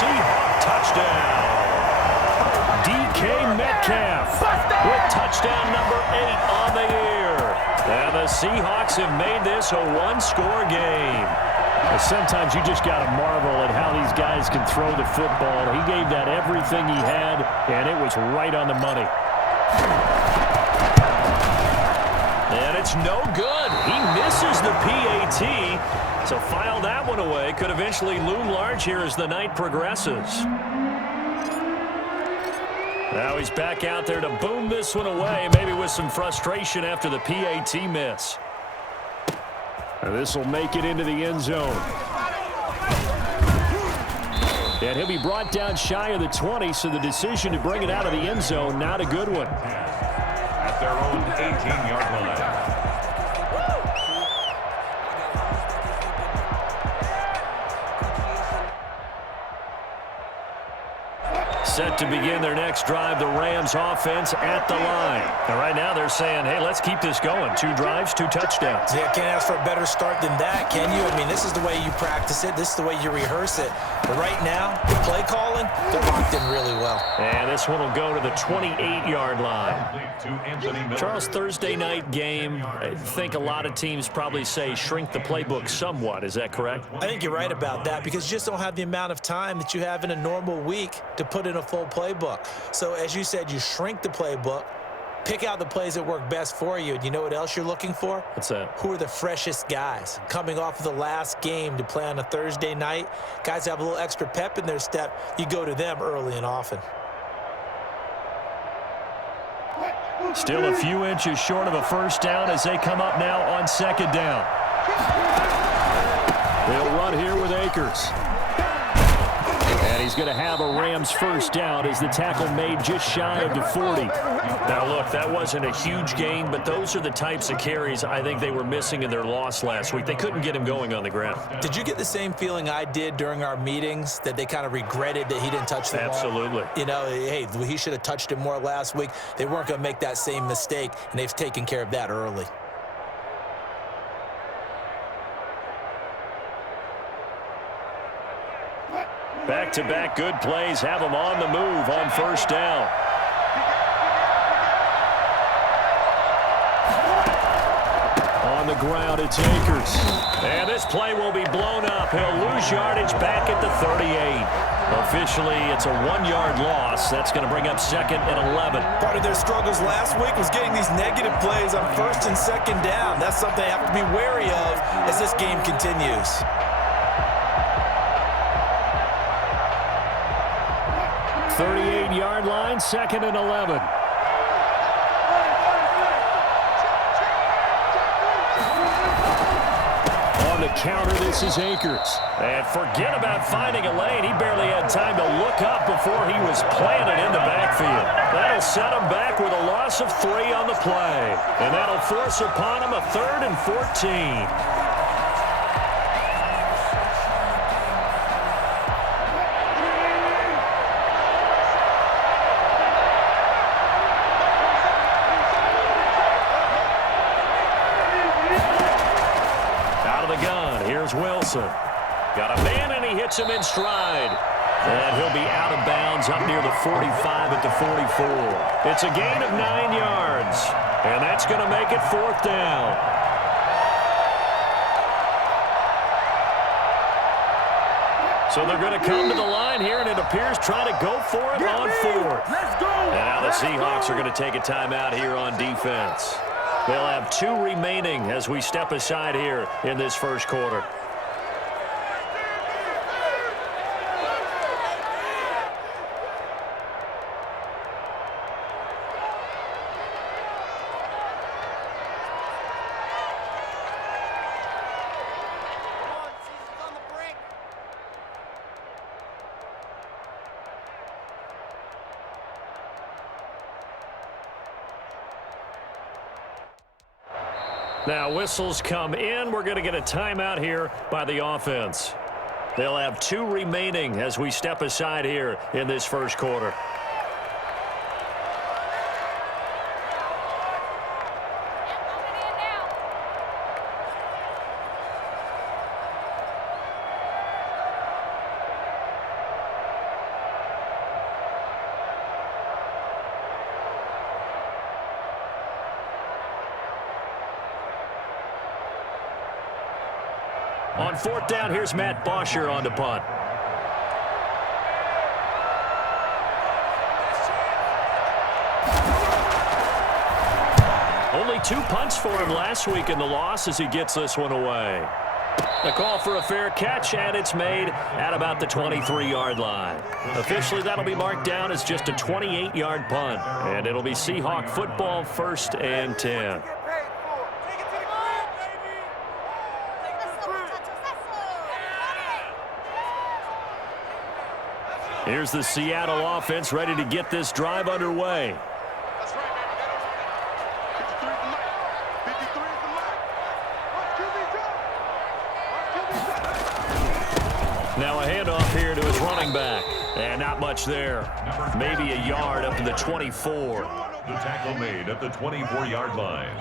Seahawk touchdown. DK Metcalf with touchdown number 8 on the year. And the Seahawks have made this a one-score game. Sometimes you just got to marvel at how these guys can throw the football. He gave that everything he had, and it was right on the money. And it's no good. He misses the PAT. So file that one away. Could eventually loom large here as the night progresses. Now he's back out there to boom this one away, maybe with some frustration after the PAT miss. And this will make it into the end zone. And he'll be brought down shy of the 20, so the decision to bring it out of the end zone, not a good one. At their own 18-yard line. Set to begin their next drive, the Rams offense at the line. And right now they're saying, hey, let's keep this going. 2 drives, 2 touchdowns. Yeah, can't ask for a better start than that, can you? I mean, this is the way you practice it. This is the way you rehearse it. But right now, the play calling, they're locked in really well. And this one will go to the 28-yard line. Charles, Thursday night game, I think a lot of teams probably say shrink the playbook somewhat. Is that correct? I think you're right about that because you just don't have the amount of time that you have in a normal week to put in a full playbook. So as you said, you shrink the playbook, pick out the plays that work best for you. And you know what else you're looking for? What's that? Who are the freshest guys coming off of the last game to play on a Thursday night? Guys have a little extra pep in their step. You go to them early and often. Still a few inches short of a first down as they come up now on second down. They'll run here with Akers. And he's going to have a Rams first down as the tackle made just shy of the 40. Now, look, that wasn't a huge gain, but those are the types of carries I think they were missing in their loss last week. They couldn't get him going on the ground. Did you get the same feeling I did during our meetings, that they kind of regretted that he didn't touch the ball? Absolutely. You know, hey, he should have touched it more last week. They weren't going to make that same mistake, and they've taken care of that early. Back-to-back good plays have them on the move on first down. On the ground, it's Akers. And this play will be blown up. He'll lose yardage back at the 38. Officially, it's a 1-yard loss. That's going to bring up second and 11. Part of their struggles last week was getting these negative plays on first and second down. That's something they have to be wary of as this game continues. 38-yard line, second and 11. On the counter, this is Akers. And forget about finding a lane. He barely had time to look up before he was planted in the backfield. That'll set him back with a loss of 3 on the play. And that'll force upon him a 3rd and 14. Wilson got a man, and he hits him in stride. And he'll be out of bounds up near the 45 at the 44. It's a gain of 9 yards, and that's going to make it 4th down. So they're going to come to the line here, and it appears trying to go for it on 4th. Let's go. And now the Seahawks are going to take a timeout here on defense. They'll have 2 remaining as we step aside here in this first quarter. Now whistles come in. We're going to get a timeout here by the offense. They'll have 2 remaining as we step aside here in this first quarter. On fourth down, here's Matt Bosher on to punt. Only 2 punts for him last week in the loss as he gets this one away. The call for a fair catch, and it's made at about the 23-yard line. Officially, that'll be marked down as just a 28-yard punt, and it'll be Seahawk football, 1st and 10. Here's the Seattle offense ready to get this drive underway. Now a handoff here to his running back. And not much there. Maybe a yard up to the 24. The tackle made at the 24-yard line.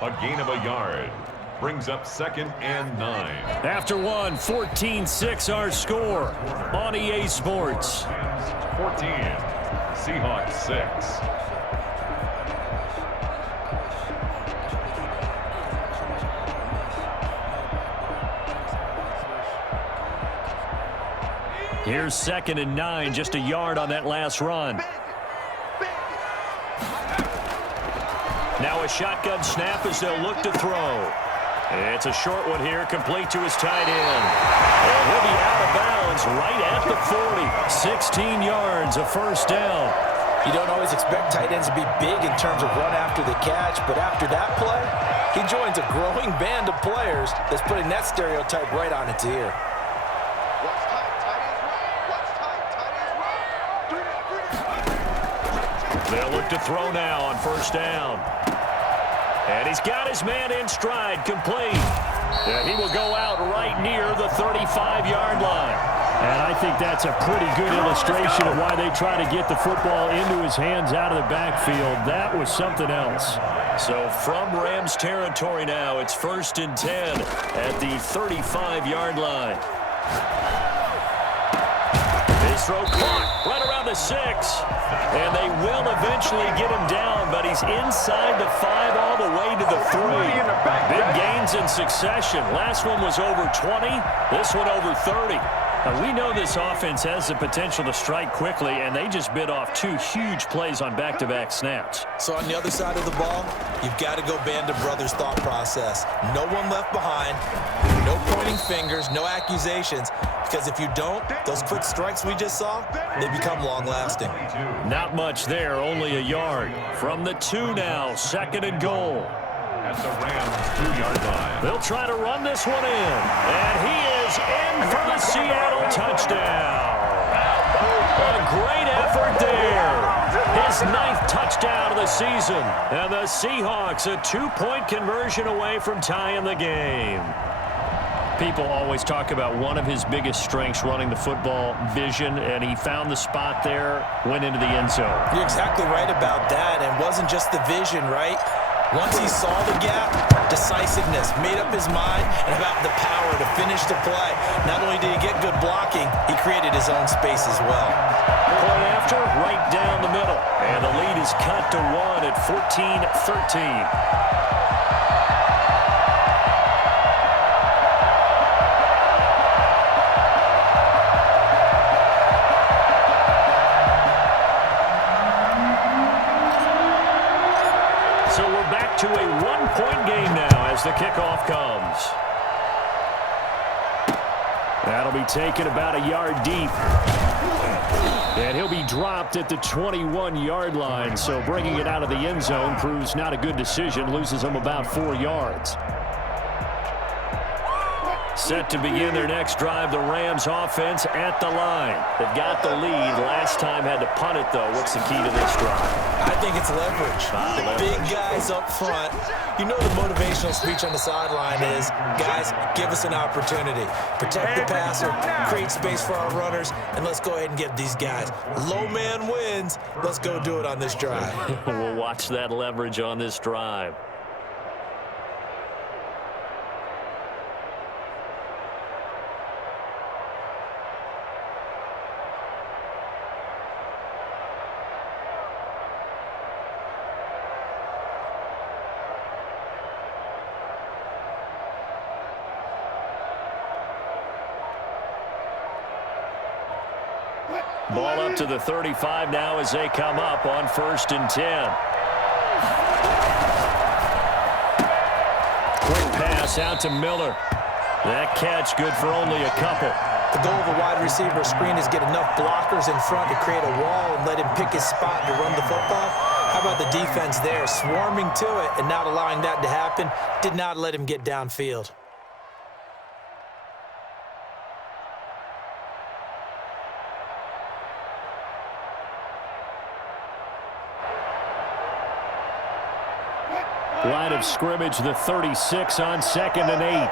A gain of a yard. Brings up 2nd and 9. After one, 14-6 our score on EA Sports. 14. Seahawks 6. Here's 2nd and 9, just a yard on that last run. Now a shotgun snap as they'll look to throw. It's a short one here, complete to his tight end. And he'll be out of bounds right at the 40. 16 yards, a first down. You don't always expect tight ends to be big in terms of run after the catch, but after that play, he joins a growing band of players that's putting that stereotype right on its ear. They'll look to throw now on first down. And he's got his man in stride, complete. And he will go out right near the 35-yard line. And I think that's a pretty good illustration of why they try to get the football into his hands out of the backfield. That was something else. So from Rams territory now, it's 1st and 10 at the 35-yard line. His throw caught right around the 6. And they will eventually get him down, but he's inside the 5 all the way to the 3. Big gains in succession. Last one was over 20. This one over 30. Now, we know this offense has the potential to strike quickly, and they just bit off 2 huge plays on back-to-back snaps. So on the other side of the ball, you've got to go Band of Brothers thought process. No one left behind, no pointing fingers, no accusations, because if you don't, those quick strikes we just saw, they become long-lasting. Not much there, only a yard. From the 2 now, 2nd and goal. At the Rams' 2-yard line. They'll try to run this one in. And he is in for the Seattle touchdown. A great effort there. His 9th touchdown of the season. And the Seahawks a 2-point conversion away from tying the game. People always talk about one of his biggest strengths running the football, vision, and he found the spot there, went into the end zone. You're exactly right about that. And it wasn't just the vision, right? Once he saw the gap, decisiveness, made up his mind, and about the power to finish the play. Not only did he get good blocking, he created his own space as well. Point after, right down the middle. And the lead is cut to 1 at 14-13. To a 1-point game now as the kickoff comes. That'll be taken about a yard deep. And he'll be dropped at the 21-yard line. So bringing it out of the end zone proves not a good decision. Loses him about 4 yards. Set to begin their next drive, the Rams offense at the line. They've got the lead. Last time had to punt it, though. What's the key to this drive? I think it's leverage. The big guys up front. You know the motivational speech on the sideline is, guys, give us an opportunity. Protect the passer, create space for our runners, and let's go ahead and get these guys. Low man wins. Let's go do it on this drive. We'll watch that leverage on this drive. Ball up to the 35 now as they come up on 1st and 10. Quick pass out to Miller. That catch good for only a couple. The goal of a wide receiver screen is get enough blockers in front to create a wall and let him pick his spot to run the football. How about the defense there, swarming to it and not allowing that to happen? Did not let him get downfield. Line of scrimmage, the 36 on 2nd and 8.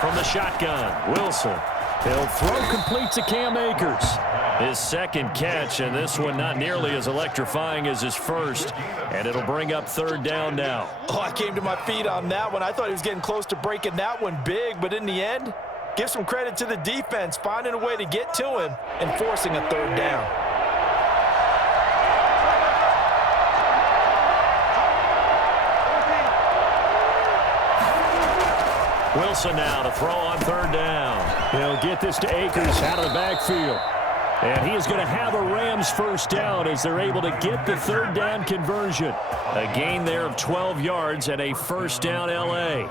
From the shotgun, Wilson. He'll throw complete to Cam Akers. His second catch, and this one not nearly as electrifying as his first. And it'll bring up 3rd down now. Oh, I came to my feet on that one. I thought he was getting close to breaking that one big, but in the end, give some credit to the defense, finding a way to get to him and forcing a 3rd down. Wilson now to throw on 3rd down. He'll get this to Akers out of the backfield. And he is going to have a Rams 1st down as they're able to get the 3rd down conversion. A gain there of 12 yards and a 1st down L.A.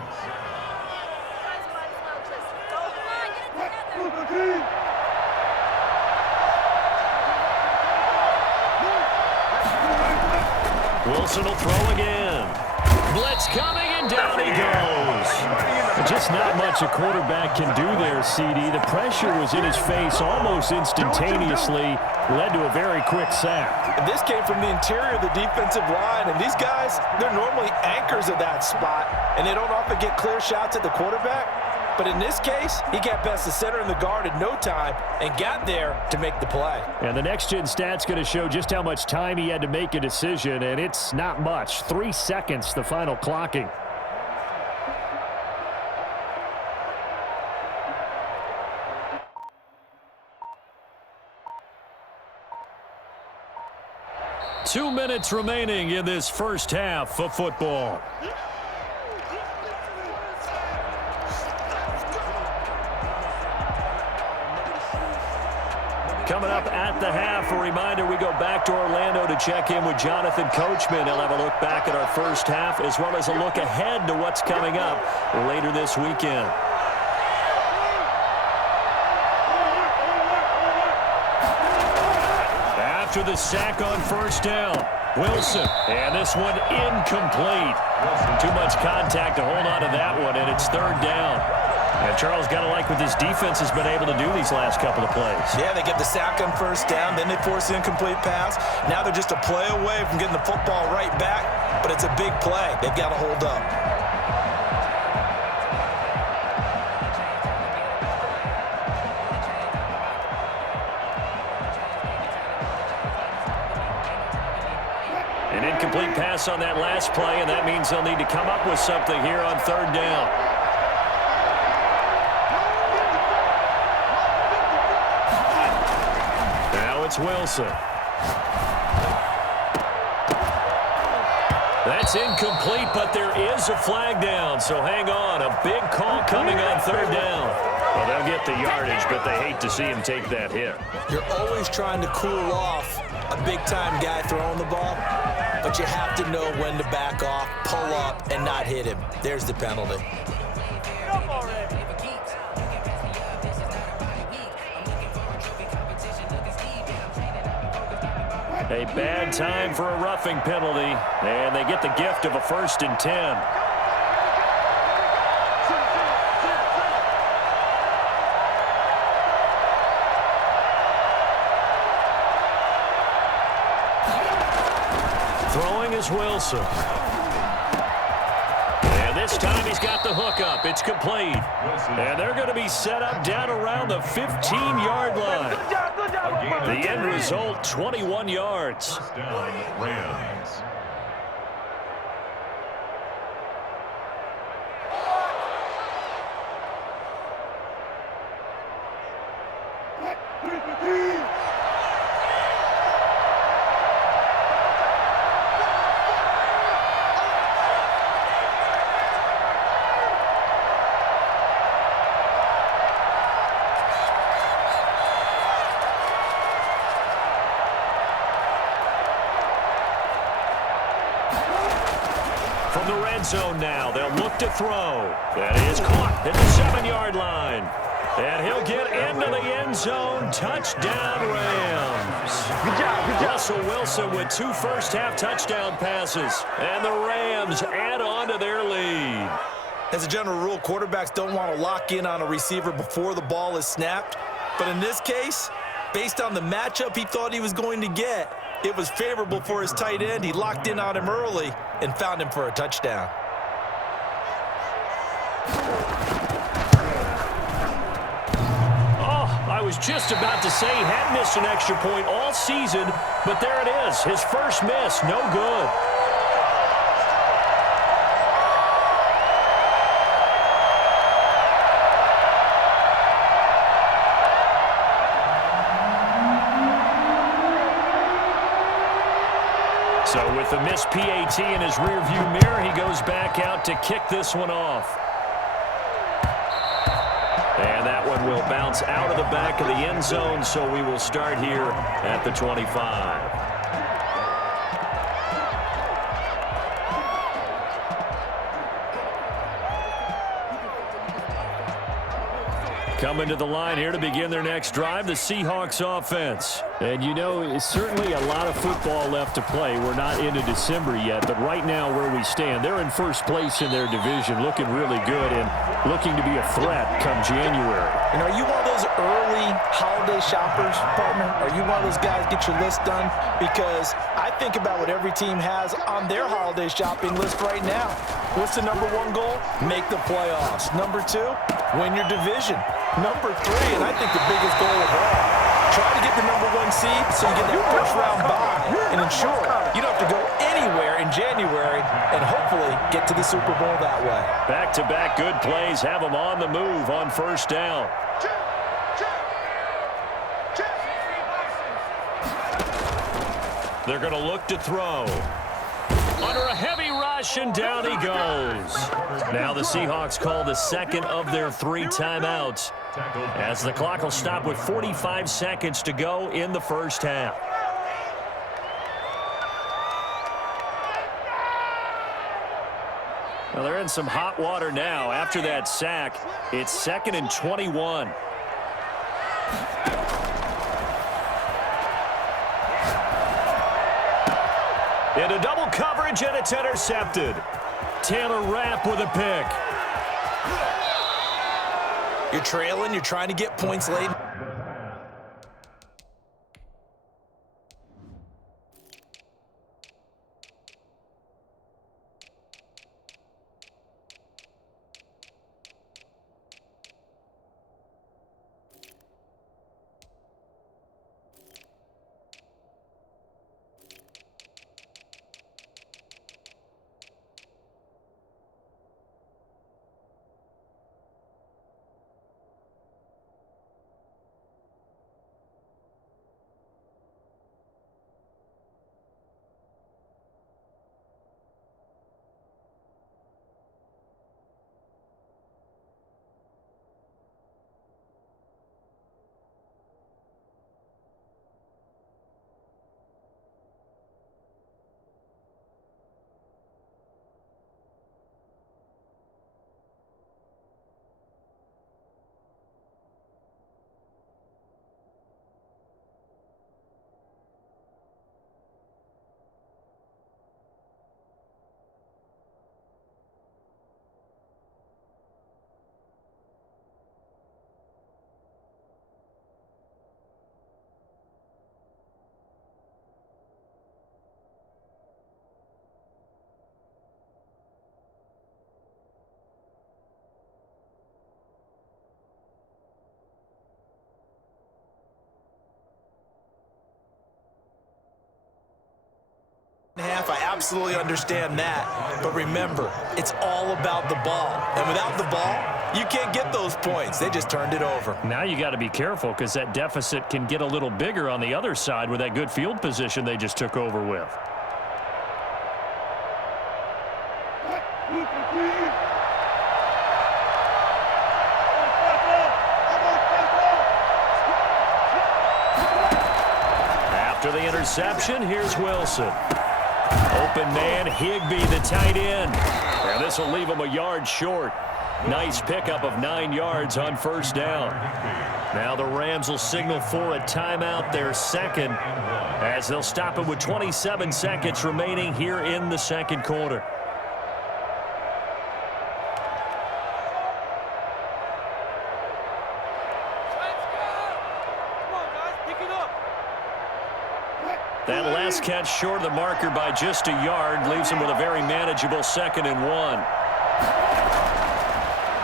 Wilson will throw again. Blitz coming, and down he goes. Just not much a quarterback can do there, CD. The pressure was in his face almost instantaneously, led to a very quick sack. And this came from the interior of the defensive line, and these guys, they're normally anchors of that spot, and they don't often get clear shots at the quarterback. But in this case, he got past the center and the guard in no time and got there to make the play. And the next-gen stat's going to show just how much time he had to make a decision, and it's not much. 3 seconds, the final clocking. Two minutes remaining in this first half of football. Coming up at the half, a reminder, we go back to Orlando to check in with Jonathan Coachman. He'll have a look back at our first half as well as a look ahead to what's coming up later this weekend. After the sack on 1st down, Wilson, and this one incomplete. Too much contact to hold on to that one, and it's 3rd down. And Charles got to like what this defense has been able to do these last couple of plays. Yeah, they get the sack on 1st down, then they force the incomplete pass. Now they're just a play away from getting the football right back, but it's a big play. They've got to hold up. An incomplete pass on that last play, and that means they'll need to come up with something here on 3rd down. It's Wilson. That's incomplete, but there is a flag down, so hang on. A big call coming on 3rd down. Well, they'll get the yardage, but they hate to see him take that hit. You're always trying to cool off a big-time guy throwing the ball, but you have to know when to back off, pull up, and not hit him. There's the penalty. A bad time for a roughing penalty, and they get the gift of a 1st and 10. Throwing is Wilson. And this time he's got the hook up. It's complete. And they're going to be set up down around the 15-yard line. The end result, 21 yards. Down, Rams. the red zone now. They'll look to throw. That is caught at the 7-yard line. And he'll get into the end zone. Touchdown, Rams. Good job. Russell Wilson with 2 first-half touchdown passes. And the Rams add on to their lead. As a general rule, quarterbacks don't want to lock in on a receiver before the ball is snapped. But in this case, based on the matchup he thought he was going to get, it was favorable for his tight end. He locked in on him early and found him for a touchdown. I was just about to say he had missed an extra point all season, but there it is. His first miss, no good. So with the missed PAT in his rearview mirror, he goes back out to kick this one off. And that one will bounce out of the back of the end zone, so we will start here at the 25. Coming to the line here to begin their next drive, the Seahawks offense. And, you know, it's certainly a lot of football left to play. We're not into December yet, but right now where we stand, they're in first place in their division, looking really good and looking to be a threat come January. And are you one of those early holiday shoppers, partner? Are you one of those guys get your list done? Because I think about what every team has on their holiday shopping list right now. What's the number 1 goal? Make the playoffs. Number 2, win your division. Number 3, and I think the biggest goal of all, try to get the number 1 seed so you get that first-round bye and ensure you don't have to go anywhere in January and hopefully get to the Super Bowl that way. Back-to-back good plays have them on the move on first down. They're going to look to throw. Under a heavy rush, and down he goes. Now the Seahawks call the second of their 3 timeouts, as the clock will stop with 45 seconds to go in the first half. Well, they're in some hot water now. After that sack, it's 2nd and 21. Into double coverage, and it's intercepted. Taylor Rapp with a pick. You're trailing. You're trying to get points late. I absolutely understand that. But remember, it's all about the ball. And without the ball, you can't get those points. They just turned it over. Now you got to be careful because that deficit can get a little bigger on the other side with that good field position they just took over with. After the interception, here's Wilson. Open man, Higbee, the tight end. And this will leave them a yard short. Nice pickup of 9 yards on first down. Now the Rams will signal for a timeout, their second, as they'll stop it with 27 seconds remaining here in the second quarter. That last catch short of the marker by just a yard leaves him with a very manageable 2nd and 1.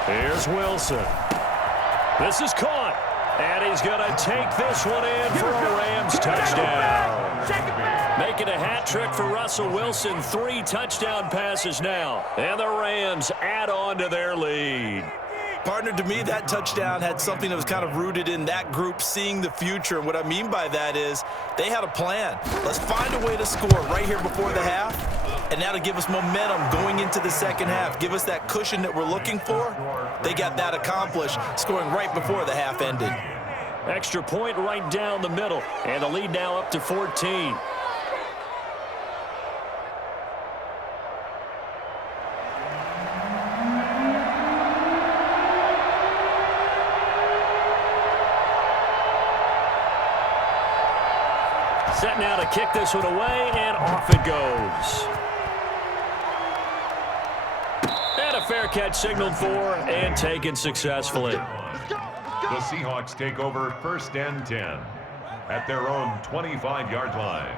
Here's Wilson. This is caught. And he's going to take this one in for a Rams touchdown. Making a hat trick for Russell Wilson. 3 touchdown passes now. And the Rams add on to their lead. Partner, to me, that touchdown had something that was kind of rooted in that group seeing the future. And what I mean by that is they had a plan. Let's find a way to score right here before the half. And that'll give us momentum going into the second half. Give us that cushion that we're looking for. They got that accomplished, scoring right before the half ended. Extra point right down the middle. And the lead now up to 14. Set now to kick this one away, and off it goes. And a fair catch signaled for and taken successfully. The Seahawks take over 1st and 10 at their own 25-yard line.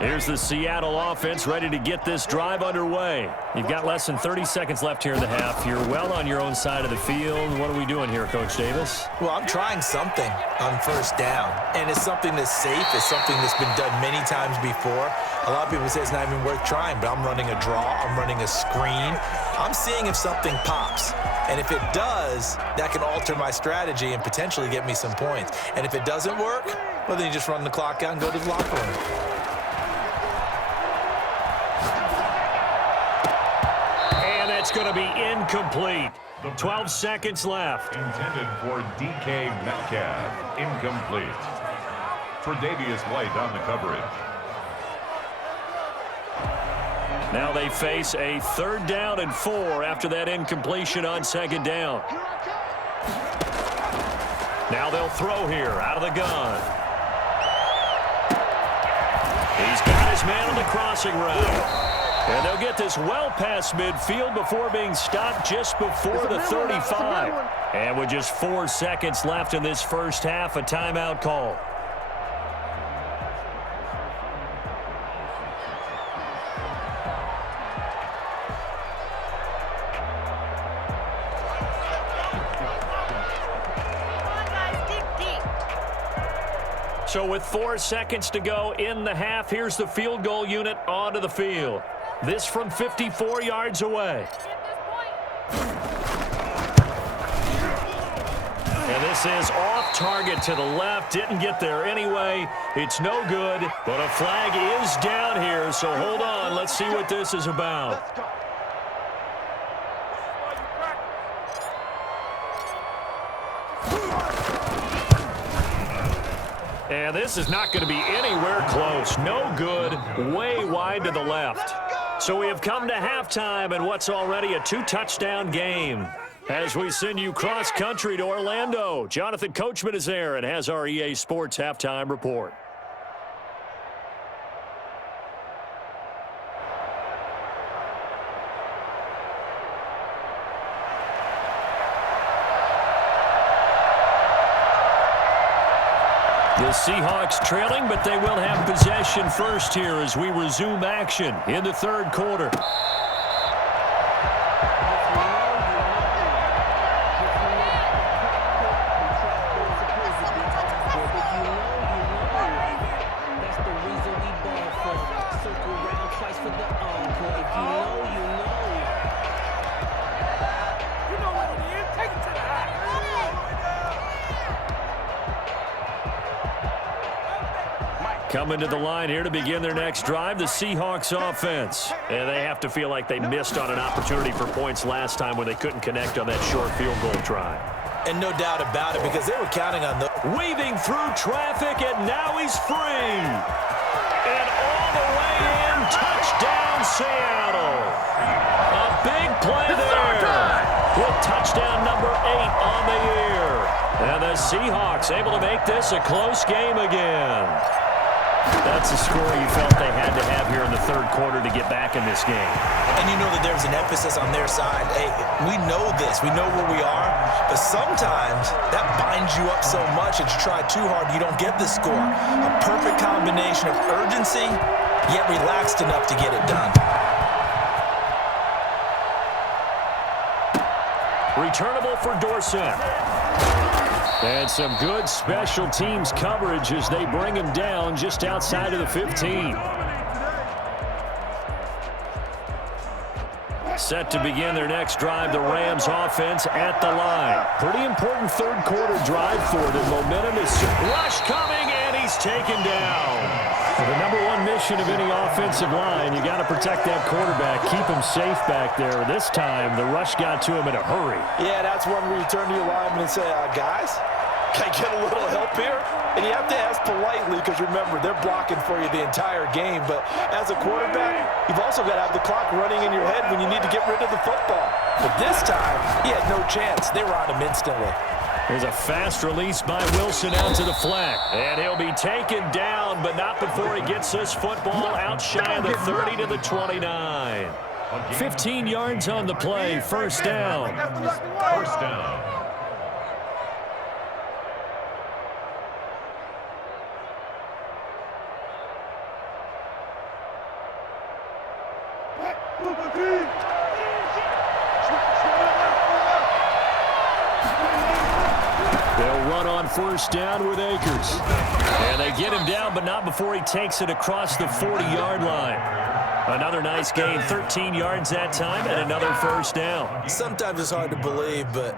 Here's the Seattle offense ready to get this drive underway. You've got less than 30 seconds left here in the half. You're well on your own side of the field. What are we doing here, Coach Davis? Well, I'm trying something on first down, and it's something that's safe. It's something that's been done many times before. A lot of people say it's not even worth trying, but I'm running a draw. I'm running a screen. I'm seeing if something pops. And if it does, that can alter my strategy and potentially get me some points. And if it doesn't work, well, then you just run the clock out and go to the locker room. It's going to be incomplete. 12 seconds left. Intended for DK Metcalf. Incomplete. Tre'Davious White on the coverage. Now they face a 3rd down and 4 after that incompletion on 2nd down. Now they'll throw here out of the gun. He's got his man on the crossing route. And they'll get this well past midfield before being stopped just before the 35. And with just 4 seconds left in this first half, a timeout call. So with 4 seconds to go in the half, here's the field goal unit onto the field. This from 54 yards away. And this is off target to the left. Didn't get there anyway. It's no good, but a flag is down here, so hold on. Let's see what this is about. And this is not going to be anywhere close. No good, way wide to the left. So we have come to halftime and what's already a 2-touchdown game. As we send you cross-country to Orlando, Jonathan Coachman is there and has our EA Sports Halftime Report. The Seahawks trailing, but they will have possession first here as we resume action in the 3rd quarter. Coming to the line here to begin their next drive, the Seahawks offense. And they have to feel like they missed on an opportunity for points last time when they couldn't connect on that short field goal try. And no doubt about it, because they were counting on the... Weaving through traffic, and now he's free. And all the way in, touchdown Seattle. A big play there with touchdown number 8 on the year. And the Seahawks able to make this a close game again. That's a score you felt they had to have here in the third quarter to get back in this game. And you know that there's an emphasis on their side. Hey, we know this. We know where we are. But sometimes that binds you up so much that you try too hard, you don't get the score. A perfect combination of urgency, yet relaxed enough to get it done. Returnable for Dorsett. And some good special teams coverage as they bring him down just outside of the 15. Set to begin their next drive, the Rams offense at the line. Pretty important third quarter drive for them. Momentum is rush coming, and he's taken down. Well, the number one mission of any offensive line, you got to protect that quarterback, keep him safe back there. This time, the rush got to him in a hurry. Yeah, that's one where you turn to your lineman and say, guys, can I get a little help here? And you have to ask politely because, remember, they're blocking for you the entire game. But as a quarterback, you've also got to have the clock running in your head when you need to get rid of the football. But this time, he had no chance. They were on him instantly. There's a fast release by Wilson out to the flat. And he'll be taken down, but not before he gets this football out shy of the 30 to the 29. 15 yards on the play, first down. First down. They'll run on first down with Akers. And they get him down, but not before he takes it across the 40-yard line. Another nice gain, 13 yards that time, and another first down. Sometimes it's hard to believe, but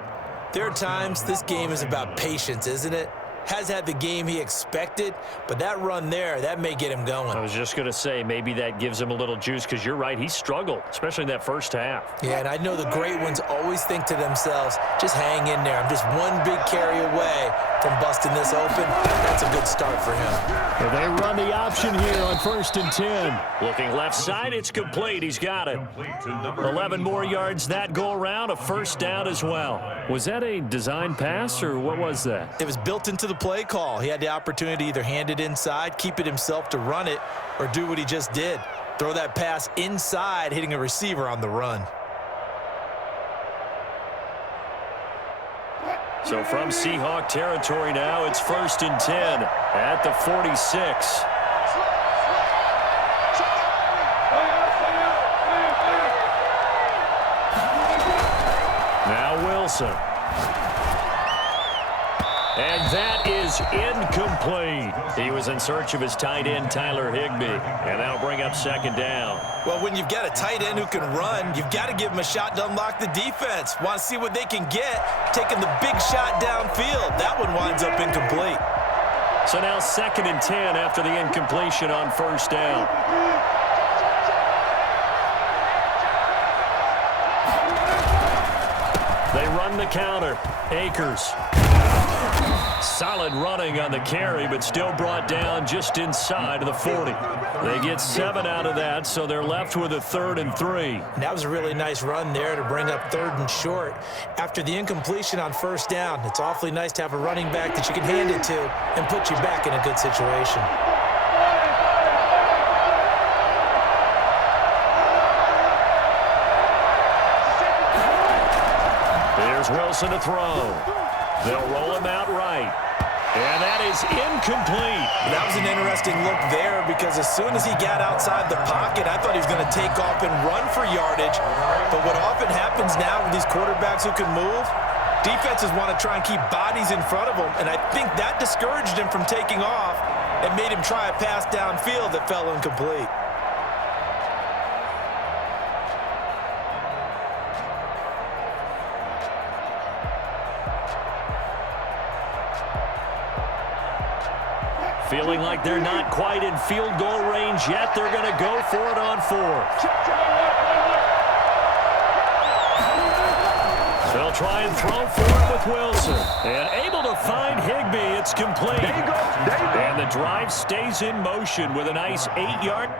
there are times this game is about patience, isn't it? Has had the game he expected, but that run there, that may get him going. I was just going to say, maybe that gives him a little juice, because you're right, he struggled, especially in that first half. Yeah, and I know the great ones always think to themselves, just hang in there. I'm just one big carry away from busting this open. That's a good start for him. And they run the option here on 1st and 10. Looking left side, it's complete. He's got it. 11 more yards that go around, a first down as well. Was that a design pass, or what was that? It was built into the play call. He had the opportunity to either hand it inside, keep it himself to run it, or do what he just did. Throw that pass inside, hitting a receiver on the run. So from Seahawk territory now, it's 1st and 10 at the 46. Now Wilson. And that is incomplete. He was in search of his tight end, Tyler Higbee. And that'll bring up 2nd down. Well, when you've got a tight end who can run, you've got to give him a shot to unlock the defense. Want to see what they can get, taking the big shot downfield. That one winds up incomplete. So now 2nd and 10 after the incompletion on 1st down. They run the counter. Akers. Solid running on the carry, but still brought down just inside of the 40. They get 7 out of that, so they're left with a 3rd and 3. And that was a really nice run there to bring up 3rd and short. After the incompletion on 1st down, it's awfully nice to have a running back that you can hand it to and put you back in a good situation. Here's Wilson to throw. They'll roll him out right. And that is incomplete. That was an interesting look there because as soon as he got outside the pocket, I thought he was going to take off and run for yardage. But what often happens now with these quarterbacks who can move, defenses want to try and keep bodies in front of them. And I think that discouraged him from taking off and made him try a pass downfield that fell incomplete. Feeling like they're not quite in field goal range yet. They're going to go for it on 4th. They'll try and throw for it with Wilson. And able to find Higbee. It's complete. There you go. And the drive stays in motion with a nice 8-yard.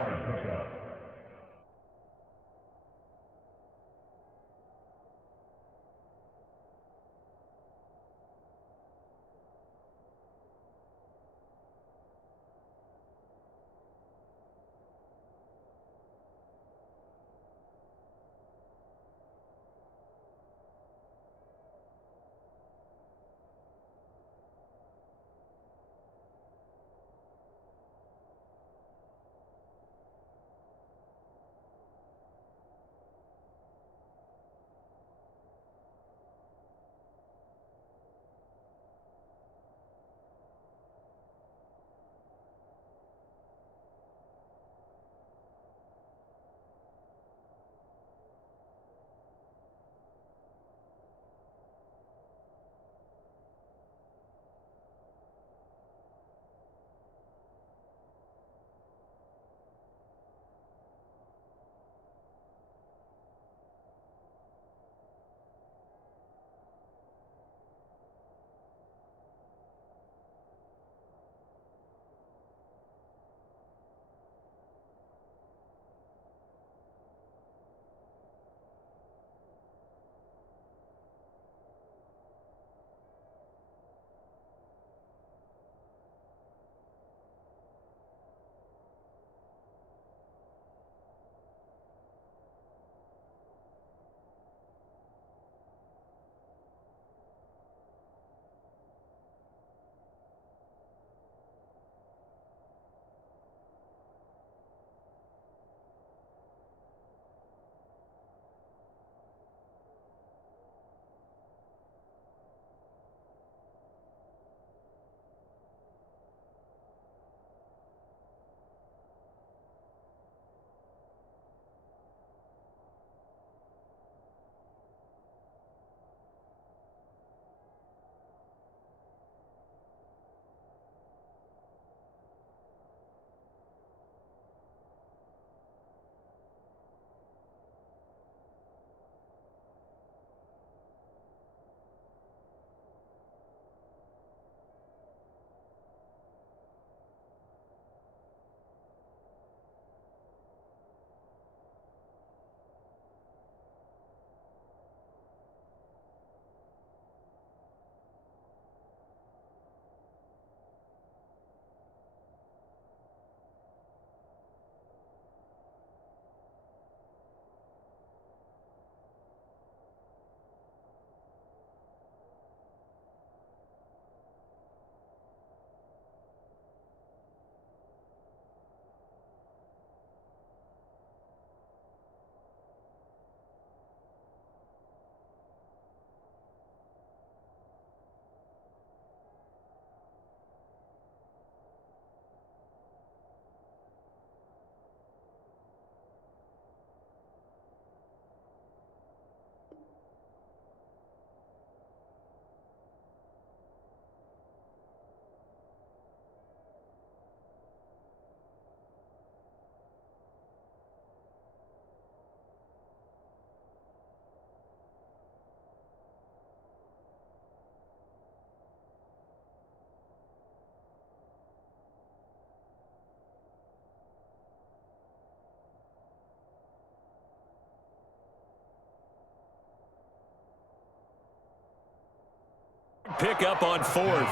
Pick up on 4th.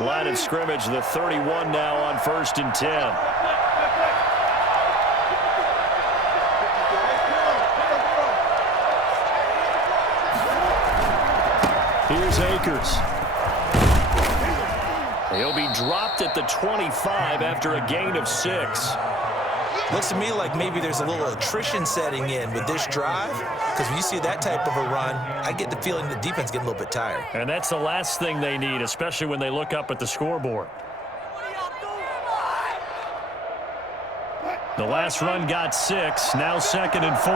Line of scrimmage, the 31 now on 1st and 10. Here's Akers. He'll be dropped at the 25 after a gain of 6. Looks to me like maybe there's a little attrition setting in with this drive, because when you see that type of a run, I get the feeling the defense getting a little bit tired. And that's the last thing they need, especially when they look up at the scoreboard. The last run got 6, now 2nd and 4.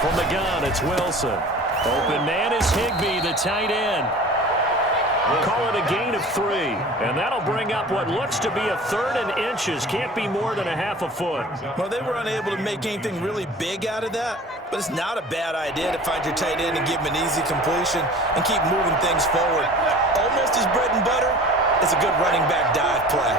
From the gun, it's Wilson. Open man is Higbee, the tight end. Call it a gain of 3, and that'll bring up what looks to be a 3rd and inches. Can't be more than a half a foot. Well, they were unable to make anything really big out of that, but it's not a bad idea to find your tight end and give him an easy completion and keep moving things forward. Almost his bread and butter is a good running back dive play.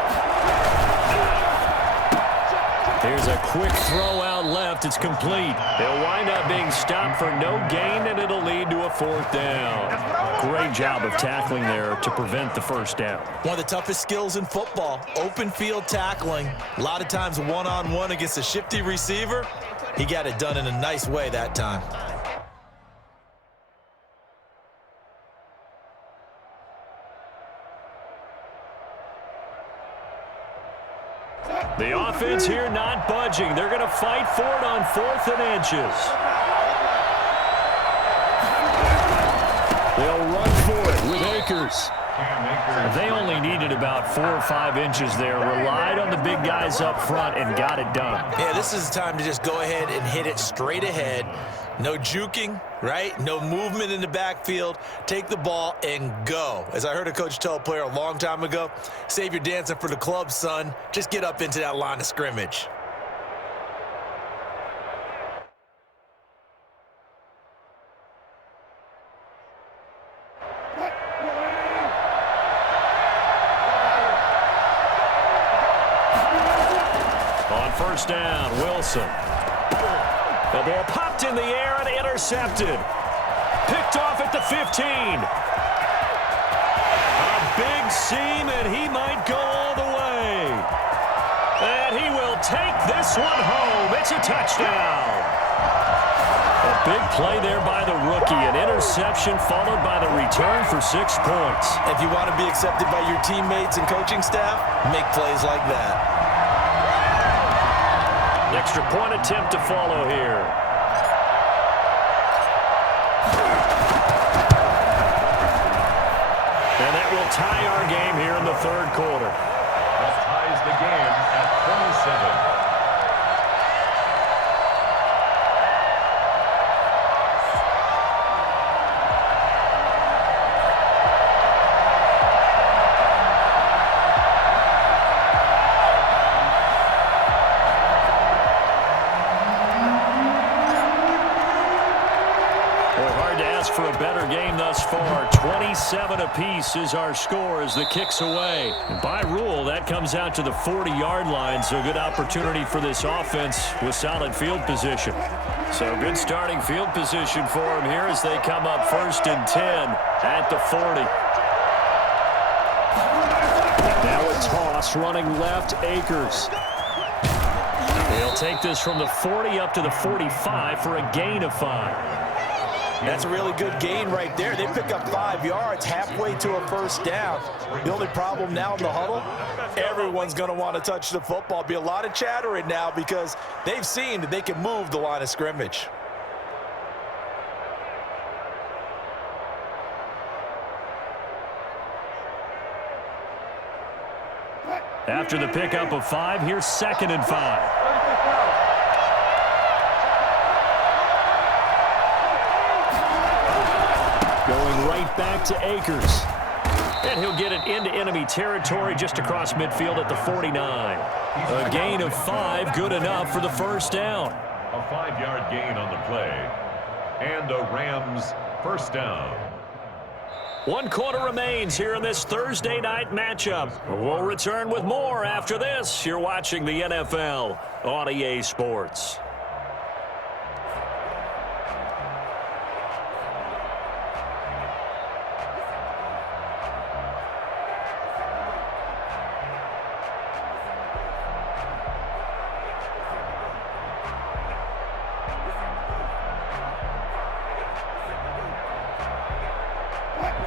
Here's a quick throw out left. It's complete. He'll wind up being stopped for no gain, and it'll lead to a 4th down. Great job of tackling there to prevent the 1st down. One of the toughest skills in football, open field tackling. A lot of times one-on-one against a shifty receiver. He got it done in a nice way that time. The offense here not budging. They're going to fight for it on 4th and inches. They'll run for it with Akers. They only needed about 4 or 5 inches there. Relied on the big guys up front and got it done. Yeah, this is the time to just go ahead and hit it straight ahead. No juking, right? No movement in the backfield. Take the ball and go. As I heard a coach tell a player a long time ago, save your dancing for the club, son. Just get up into that line of scrimmage. On 1st down, Wilson. The ball popped in the air and intercepted. Picked off at the 15. A big seam, and he might go all the way. And he will take this one home. It's a touchdown. A big play there by the rookie. An interception followed by the return for 6 points. If you want to be accepted by your teammates and coaching staff, make plays like that. Extra point attempt to follow here. And that will tie our game here in the 3rd quarter. That ties the game at 27. For a better game thus far. 27 apiece is our score as the kick's away. And by rule, that comes out to the 40-yard line, so good opportunity for this offense with solid field position. So good starting field position for them here as they come up 1st and 10 at the 40. Now a toss running left, Akers. They'll take this from the 40 up to the 45 for a gain of 5. That's a really good gain right there. They pick up 5 yards halfway to a 1st down. The only problem now in the huddle, everyone's going to want to touch the football. Be a lot of chattering now because they've seen that they can move the line of scrimmage. After the pickup of 5, here's 2nd and 5. Going right back to Akers. And he'll get it into enemy territory just across midfield at the 49. A gain of 5, good enough for the 1st down. A 5-yard gain on the play. And a Rams 1st down. 1 quarter remains here in this Thursday night matchup. We'll return with more after this. You're watching the NFL on EA Sports.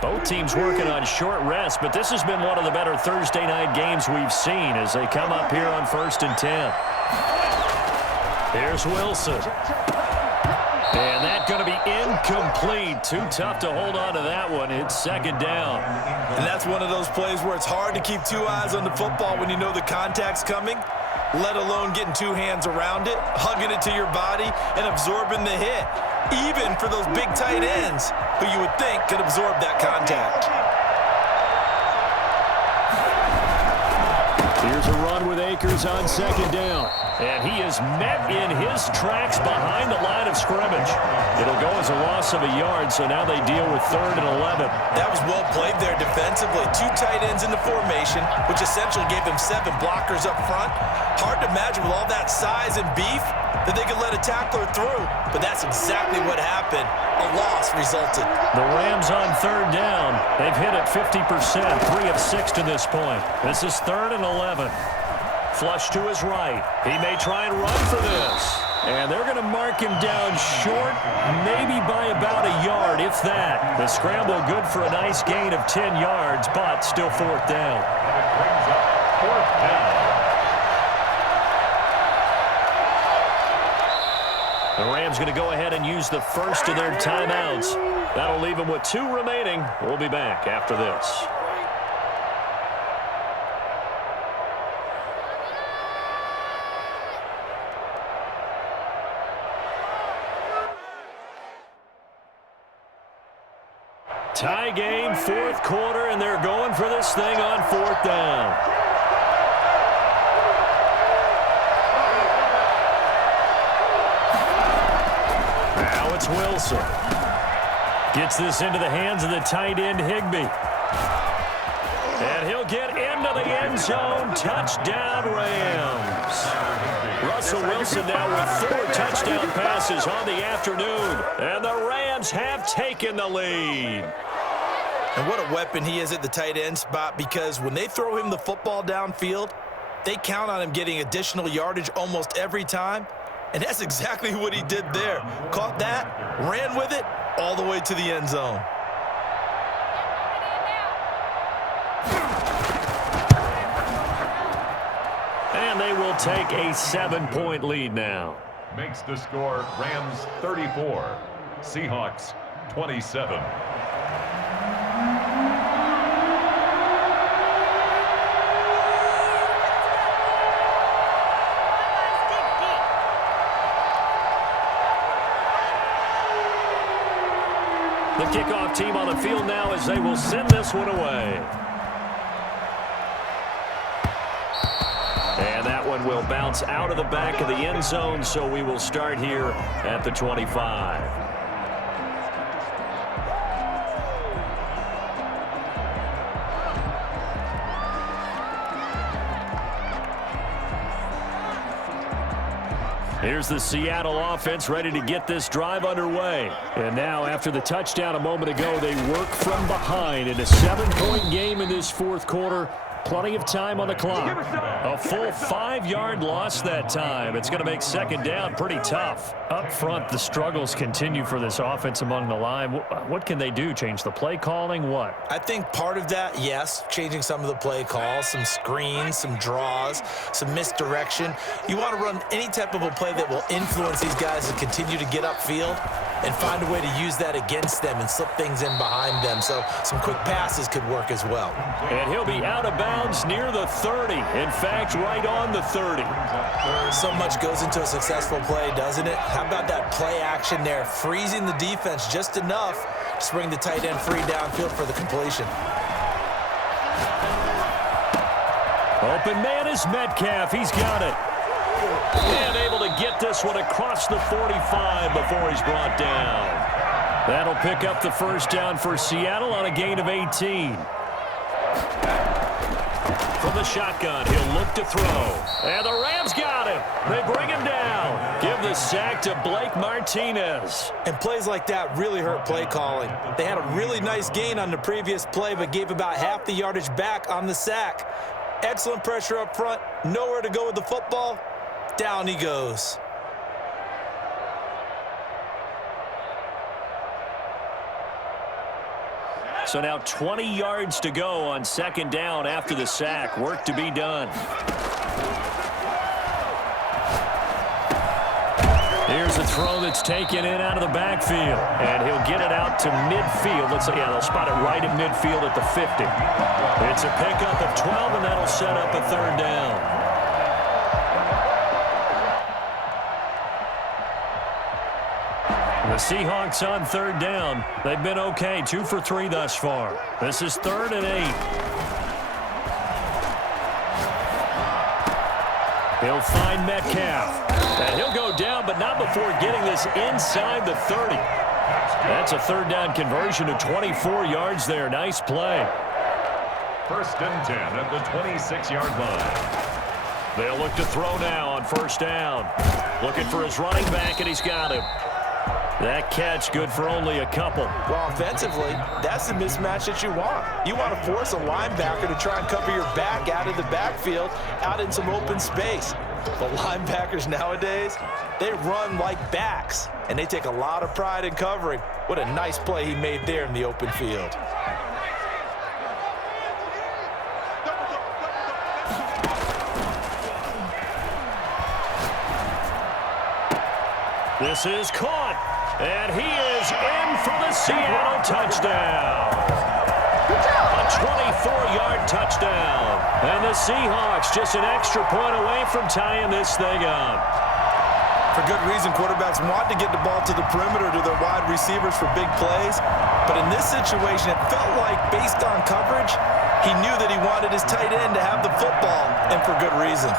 Both teams working on short rest, but this has been one of the better Thursday night games we've seen as they come up here on 1st and 10. Here's Wilson. And that's going to be incomplete. Too tough to hold on to that one. It's 2nd down. And that's one of those plays where it's hard to keep 2 eyes on the football when you know the contact's coming, let alone getting 2 hands around it, hugging it to your body, and absorbing the hit, even for those big tight ends who you would think could absorb that contact. Here's a run with Akers on 2nd down. And he is met in his tracks behind the line of scrimmage. It'll go as a loss of a yard, so now they deal with 3rd and 11. That was well played there defensively. 2 tight ends in the formation, which essentially gave them 7 blockers up front. Hard to imagine with all that size and beef that they could let a tackler through, but that's exactly what happened. A loss resulted. The Rams on 3rd down. They've hit it 50%, 3 of 6 to this point. This is 3rd and 11. Flush to his right. He may try and run for this. And they're going to mark him down short, maybe by about a yard, if that. The scramble good for a nice gain of 10 yards, but still 4th down. It brings up 4th down. The Rams going to go ahead and use the first of their timeouts. That'll leave them with 2 remaining. We'll be back after this. Tie game, 4th quarter, and they're going for this thing on 4th down. Now it's Wilson. Gets this into the hands of the tight end, Higbee. And he'll get into the end zone. Touchdown, Rams. Russell Wilson now with 4 touchdown passes on the afternoon. And the Rams have taken the lead. And what a weapon he is at the tight end spot, because when they throw him the football downfield, they count on him getting additional yardage almost every time. And that's exactly what he did there. Caught that, ran with it, all the way to the end zone. And they will take a 7-point lead now. Makes the score Rams 34, Seahawks 27. The kickoff team on the field now as they will send this one away. And that one will bounce out of the back of the end zone, so we will start here at the 25. Here's the Seattle offense ready to get this drive underway. And now, after the touchdown a moment ago, they work from behind in a 7-point game in this 4th quarter. Plenty of time on the clock. A full 5-yard loss that time. It's going to make 2nd down pretty tough. Up front, the struggles continue for this offense among the line. What can they do? Change the play calling? What? I think part of that, yes, changing some of the play calls, some screens, some draws, some misdirection. You want to run any type of a play that will influence these guys to continue to get upfield and find a way to use that against them and slip things in behind them. So some quick passes could work as well. And he'll be out of bounds near the 30. In fact, right on the 30. So much goes into a successful play, doesn't it? How about that play action there, freezing the defense just enough to bring the tight end free downfield for the completion. Open man is Metcalf. He's got it. And able to get this one across the 45 before he's brought down. That'll pick up the 1st down for Seattle on a gain of 18. From the shotgun, he'll look to throw. And the Rams got him. They bring him down. Give the sack to Blake Martinez. And plays like that really hurt play calling. They had a really nice gain on the previous play, but gave about half the yardage back on the sack. Excellent pressure up front. Nowhere to go with the football. Down he goes. So now 20 yards to go on second down after the sack. Work to be done. Here's a throw that's taken in out of the backfield. And he'll get it out to midfield. Let's say, yeah, they'll spot it right at midfield at the 50. It's a pickup of 12, and that'll set up a third down. The Seahawks on third down. They've been okay, 2 for 3 thus far. This is 3rd and 8. He'll find Metcalf. And he'll go down, but not before getting this inside the 30. That's a third down conversion of 24 yards there. Nice play. 1st and 10 at the 26-yard line. They'll look to throw now on first down. Looking for his running back, and he's got him. That catch good for only a couple. Well, offensively, that's the mismatch that you want. You want to force a linebacker to try and cover your back out of the backfield, out in some open space. The linebackers nowadays, they run like backs, and they take a lot of pride in covering. What a nice play he made there in the open field. This is caught, and he is in for the Seattle touchdown. A 24-yard touchdown. And the Seahawks just an extra point away from tying this thing up. For good reason, quarterbacks want to get the ball to the perimeter to their wide receivers for big plays. But in this situation, it felt like, based on coverage, he knew that he wanted his tight end to have the football, and for good reason.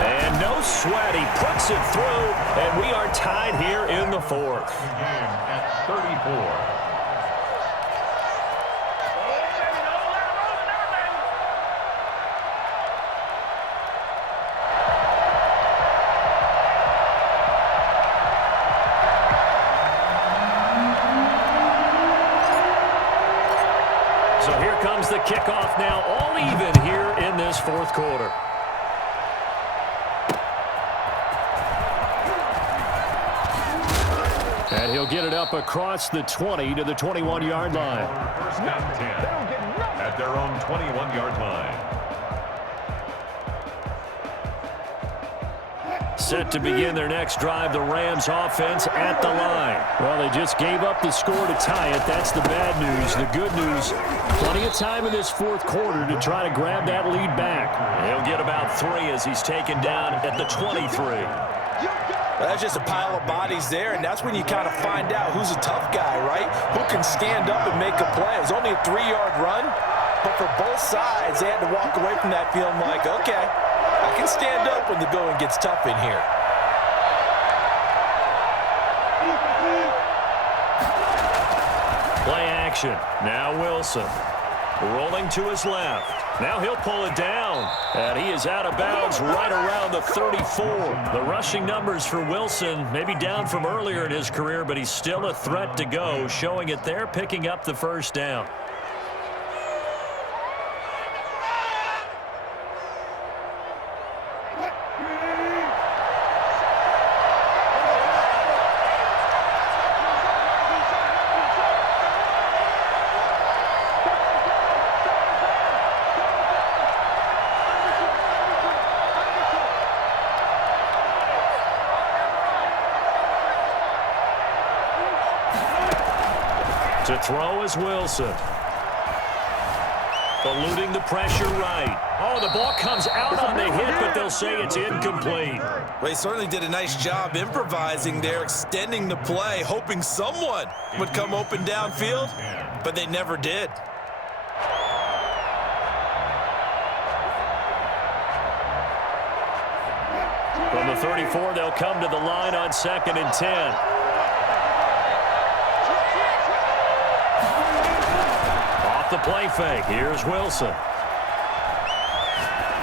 And no sweat, he puts it through, and we are tied here in the 4th. The game at 34. So here comes the kickoff now, all even here in this 4th quarter. And he'll get it up across the 20 to the 21-yard line. 1st and 10 at their own 21-yard line. Set to begin their next drive, the Rams offense at the line. Well, they just gave up the score to tie it. That's the bad news. The good news, plenty of time in this 4th quarter to try to grab that lead back. He'll get about 3 as he's taken down at the 23. That's just a pile of bodies there, and that's when you kind of find out who's a tough guy, right? Who can stand up and make a play. It was only a 3-yard run, but for both sides, they had to walk away from that feeling like, okay, I can stand up when the going gets tough in here. Play action. Now Wilson. Rolling to his left. Now he'll pull it down. And he is out of bounds right around the 34. The rushing numbers for Wilson maybe down from earlier in his career, but he's still a threat to go, showing it there, picking up the first down. To throw is Wilson. Eluding the pressure right. Oh, the ball comes out on the hit, but they'll say it's incomplete. Well, he certainly did a nice job improvising there, extending the play, hoping someone would come open downfield, but they never did. From the 34, they'll come to the line on 2nd and 10. The play fake. Here's Wilson.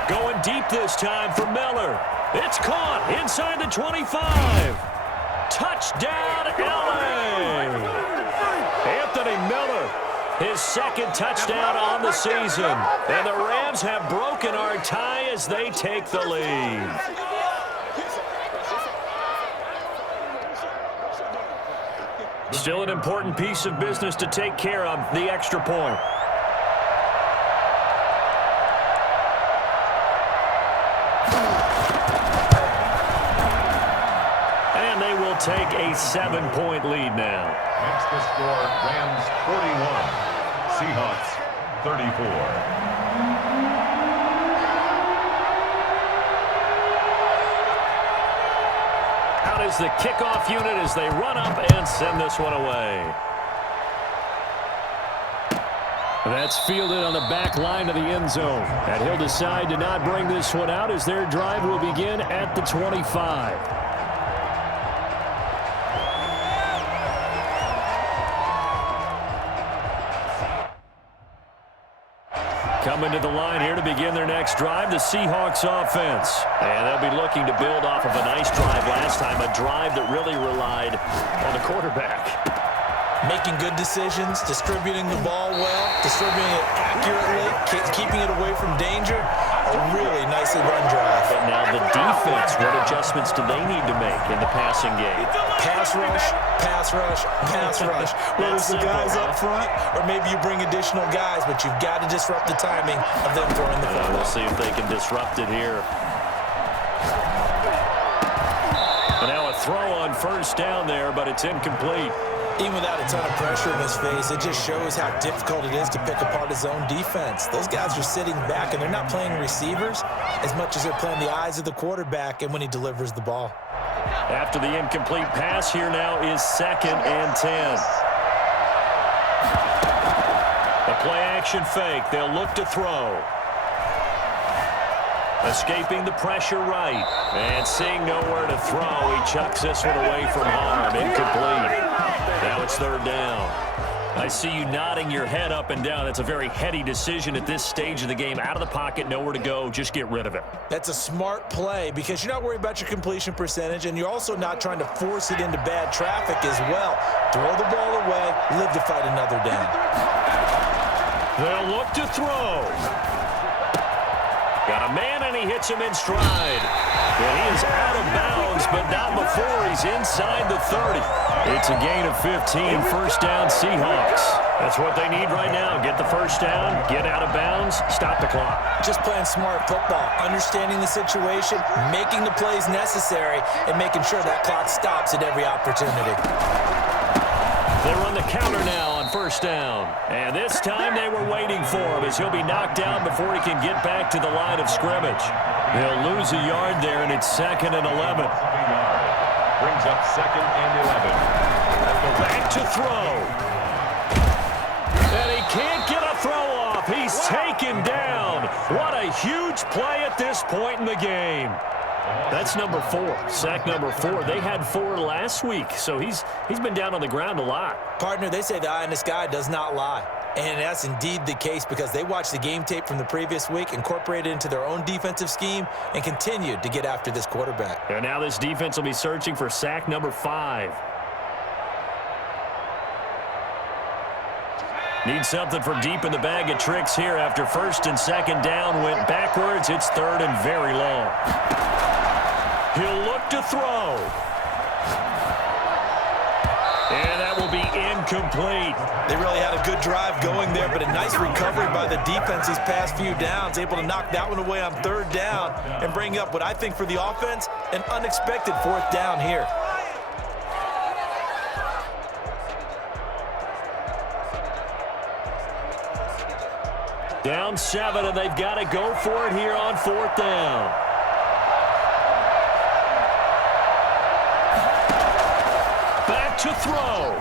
Going deep this time for Miller. It's caught inside the 25. Touchdown, LA. Anthony Miller, his 2nd touchdown on the season. And the Rams have broken our tie as they take the lead. Still an important piece of business to take care of, the extra point. And they will take a 7-point lead now. That's the score. Rams 41, Seahawks 34. Is the kickoff unit as they run up and send this one away. That's fielded on the back line of the end zone. And he'll decide to not bring this one out as their drive will begin at the 25. Coming to the line here to begin their next drive, the Seahawks offense. And they'll be looking to build off of a nice drive last time, a drive that really relied on the quarterback. Making good decisions, distributing the ball well, distributing it accurately, keeping it away from danger. A really nicely run drive. But now the defense, what adjustments do they need to make in the passing game? Pass rush, pass rush, pass rush. Whether it's the guys up front or maybe you bring additional guys, but you've got to disrupt the timing of them throwing the football. We'll see if they can disrupt it here. But now a throw on first down there, but it's incomplete. Even without a ton of pressure in his face, it just shows how difficult it is to pick apart his own defense. Those guys are sitting back, and they're not playing receivers as much as they're playing the eyes of the quarterback and when he delivers the ball. After the incomplete pass, here now is 2nd and 10. A play-action fake. They'll look to throw. Escaping the pressure right. And seeing nowhere to throw, he chucks this one away from harm. Incomplete. Now it's 3rd down. I see you nodding your head up and down. That's a very heady decision at this stage of the game. Out of the pocket, nowhere to go. Just get rid of it. That's a smart play because you're not worried about your completion percentage, and you're also not trying to force it into bad traffic as well. Throw the ball away, live to fight another down. They'll look to throw. Got a man, and he hits him in stride. And he is out of bounds, but not before he's inside the 30. It's a gain of 15, 1st down Seahawks. That's what they need right now. Get the 1st down, get out of bounds, stop the clock. Just playing smart football, understanding the situation, making the plays necessary, and making sure that clock stops at every opportunity. They run the counter now on 1st down. And this time they were waiting for him as he'll be knocked down before he can get back to the line of scrimmage. They'll lose a yard there, and it's 2nd and 11. Brings up 2nd and 11. Back to throw. And he can't get a throw off. He's taken down. What a huge play at this point in the game. That's number 4, sack number 4. They had 4 last week, so he's been down on the ground a lot. Partner, they say the eye in the sky does not lie. And that's indeed the case because they watched the game tape from the previous week, incorporated it into their own defensive scheme, and continued to get after this quarterback. And now this defense will be searching for sack number 5. Need something from deep in the bag of tricks here after 1st and 2nd down went backwards. It's 3rd and very long. He'll look to throw. And that will be incomplete. They really had a good drive going there, but a nice recovery by the defense these past few downs, able to knock that one away on 3rd down and bring up what I think for the offense, an unexpected 4th down here. Down 7, and they've got to go for it here on 4th down. Back to throw.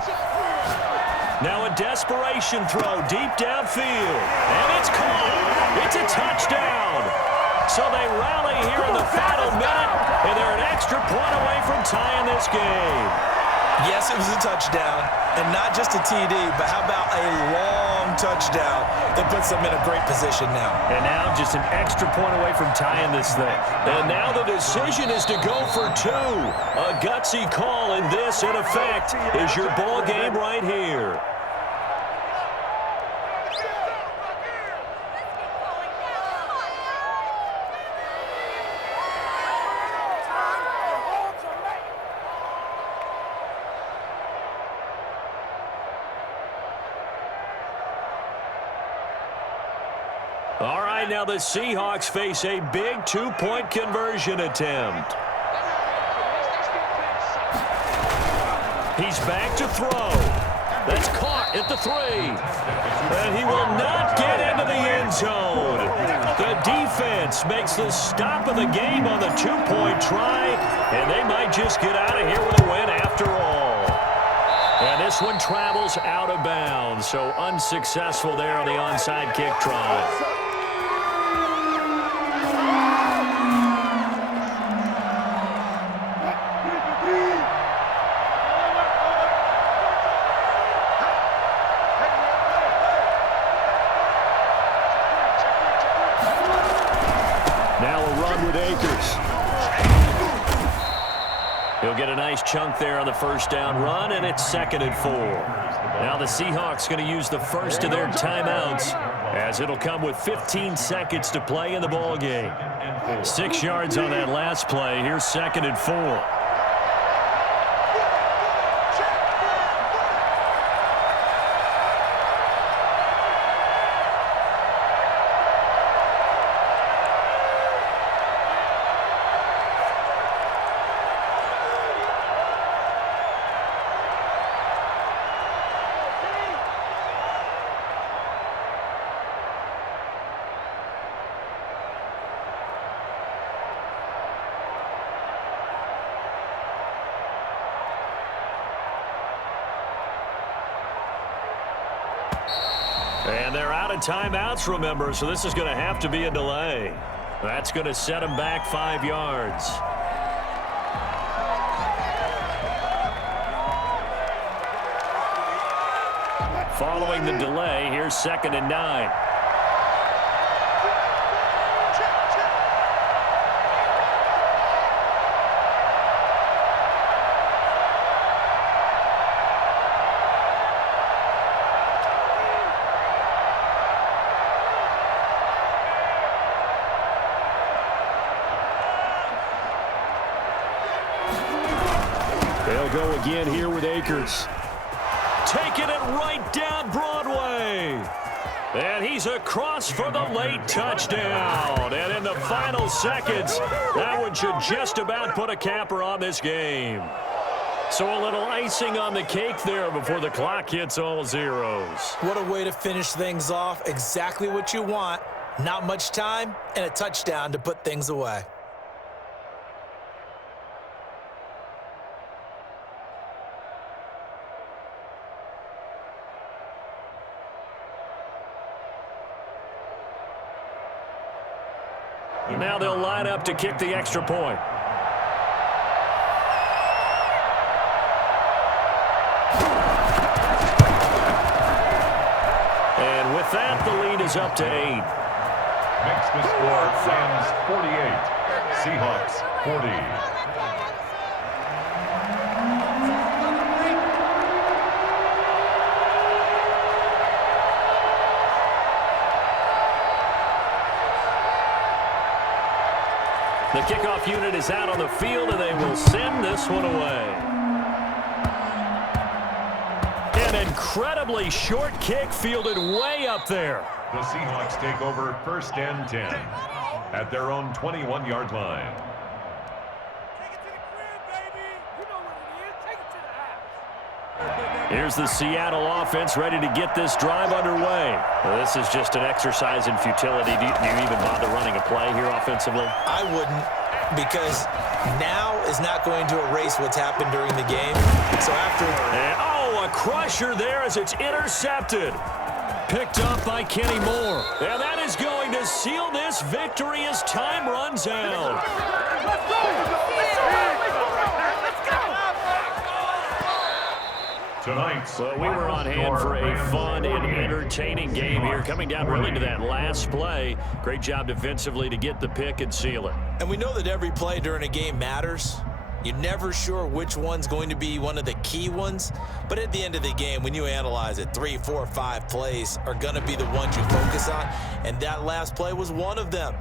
Now a desperation throw deep downfield. And it's caught. It's a touchdown. So they rally here in the final minute, and they're an extra point away from tying this game. Yes, it was a touchdown, and not just a TD, but how about a long touchdown that puts them in a great position now. And now just an extra point away from tying this thing. And now the decision is to go for 2. A gutsy call, and this, in effect, is your ball game right here. right, now the Seahawks face a big two-point conversion attempt. He's back to throw. That's caught at the 3. And he will not get into the end zone. The defense makes the stop of the game on the two-point try, and they might just get out of here with a win after all. And this one travels out of bounds, so unsuccessful there on the onside kick try. He'll get a nice chunk there on the first down run, and it's 2nd and 4. Now the Seahawks going to use the first of their timeouts, as it'll come with 15 seconds to play in the ball game. 6 yards on that last play. Here's 2nd and 4. And they're out of timeouts, remember, so this is going to have to be a delay. That's going to set them back 5 yards. Following the delay, here's 2nd and 9. They'll go again here with Akers. Taking it right down Broadway. And he's across for the late touchdown. And in the final seconds, that one should just about put a capper on this game. So a little icing on the cake there before the clock hits all zeros. What a way to finish things off. Exactly what you want. Not much time and a touchdown to put things away. Now they'll line up to kick the extra point. And with that, the lead is up to 8. Makes the score Rams 48, Seahawks 40. The kickoff unit is out on the field, and they will send this one away. An incredibly short kick fielded way up there. The Seahawks take over 1st and 10 at their own 21-yard line. Here's the Seattle offense ready to get this drive underway. Well, this is just an exercise in futility. Do you even bother running a play here offensively? I wouldn't, because now is not going to erase what's happened during the game. So after... a crusher there as it's intercepted. Picked up by Kenny Moore. And that is going to seal this victory as time runs out. Tonight's well, we were on hand for a fun and entertaining game here, coming down really to that last play. Great job defensively to get the pick and seal it. And we know that every play during a game matters. You're never sure which one's going to be one of the key ones. But at the end of the game, when you analyze it, 3, 4, 5 plays are going to be the ones you focus on. And that last play was one of them.